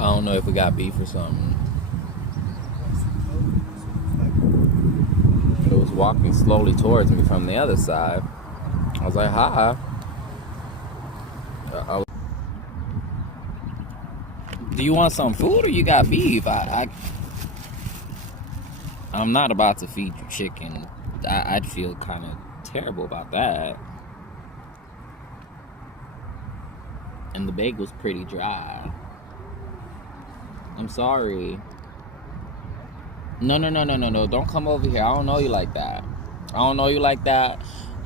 I don't know if we got beef or something. It was walking slowly towards me from the other side. I was like, hi. Do you want some food or you got beef? I'm not about to feed you chicken. I'd feel kind of terrible about that. And the bagel's pretty dry. I'm sorry. No. Don't come over here. I don't know you like that.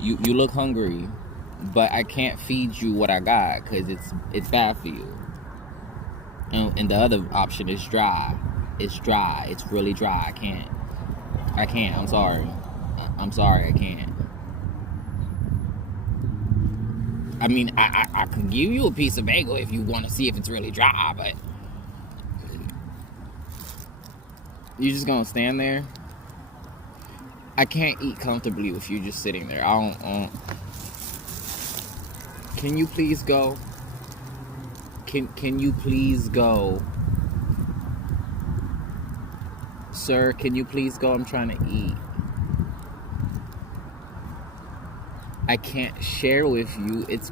You look hungry. But I can't feed you what I got because it's bad for you. And the other option is dry. It's dry. It's really dry. I can't. I'm sorry. I can't. I mean, I can give you a piece of bagel if you want to see if it's really dry, but you just gonna stand there? I can't eat comfortably with you just sitting there. I don't. Can you please go? Can you please go? Sir, can you please go? I'm trying to eat. I can't share with you. It's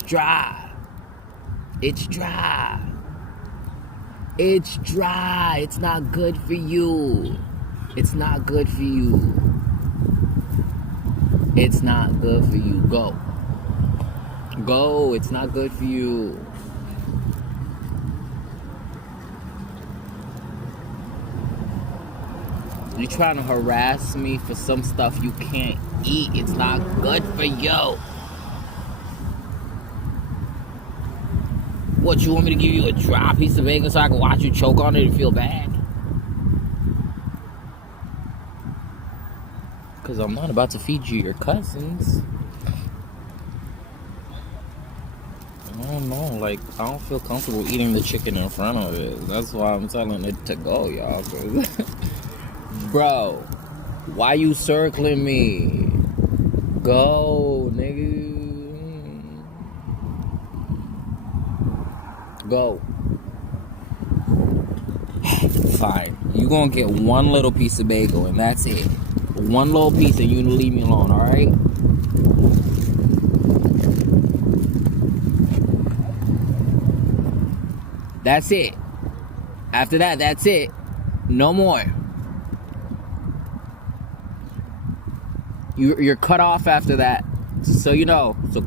dry. It's dry. It's dry. It's not good for you. It's not good for you. It's not good for you. Go. Go. It's not good for you. You're trying to harass me for some stuff you can't eat. It's not good for you. What, you want me to give you a dry piece of bacon so I can watch you choke on it and feel bad? Because I'm not about to feed you your cousins. I don't know, like, I don't feel comfortable eating the chicken in front of it. That's why I'm telling it to go, y'all. Bro, why you circling me? Go, nigga. Go. Fine. You gonna get one little piece of bagel and that's it. One little piece and you leave me alone, alright? That's it. After that, that's it. No more. You're cut off after that. So you know. So